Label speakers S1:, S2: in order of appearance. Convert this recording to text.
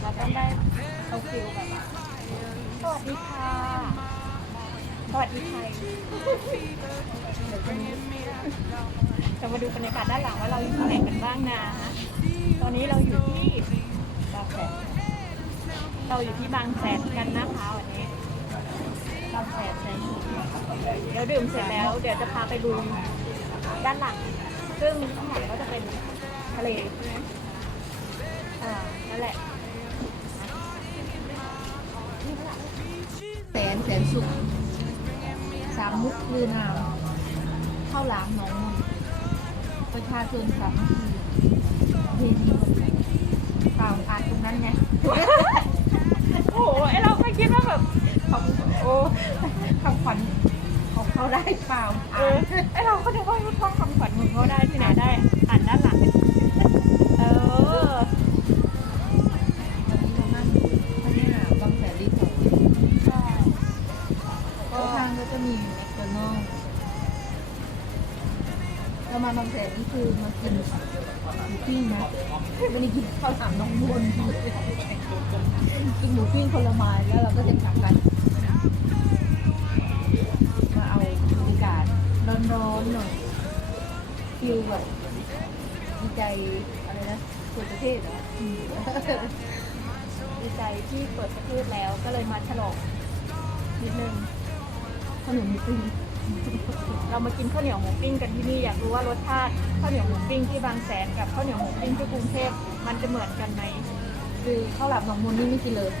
S1: เราต้องได้เอาฟิลแบบว่าสวัสดีค่ะ สวัสดีไทยเดี๋ยวจะมีจะมาดูบรรยากาศด้านหลังว่าเราอยู่ที่ไหนกันบ้างนะ ตอนนี้เราอยู่ที่บางแสนเราอยู่ที่บางแสนกันนะคะวันนี้บางแสนเดี๋ยวดื่มเสร็จแล้ว เดี๋ยวจะพาไปดูด้านหลัง ซึ่งข้างหลังก็จะเป็น ทะเลใช่ไหมอ่า นั่นแหละ
S2: แสนแสนสุขสามมุกลือนามข้าวหลามหนองมนประชาชนสามัคคีเพนีเปล่าอ่านตรงนั้นไง
S1: โอ้โหไอเราเคยคิดว่าแบบ
S2: ของโอ้คำขวัญของเขาได้เปล่า
S1: เอ
S2: อ่า
S1: อนไอเราก็นึกว่าท่องคำขวัญของเขาได้
S2: ข้างก็จะมีแมคโดนัลด์เรามาบางแสนนี่คือมากินหมูปิ้งนะไม่ได้กินข้าวหลามน้องมนกินหมูปิ้งคนละไม้แล้วเราก็จะกลับกัน มาเอาบรรยากาศร้อนๆหน่อยฟิลแบบดีใจอะไรนะเปิดประเทศเหรอ
S1: ดีใจที่เปิดประเทศแล้วก็เลยมาฉลองนิดนึง
S2: ข้าวเหนียวหมูปิ้ง
S1: เรามากินข้าวเหนียวหมูปิ้งกันที่นี่อยากรู้ว่ารสชาติข้าวเหนียวหมูปิ้งที่บางแสนกับข้าวเหนียวหมูปิ้งที่กรุงเทพมันจะเหมือนกันไหม
S2: คือข้าวหลามหนองมนนี่ไม่กินเลย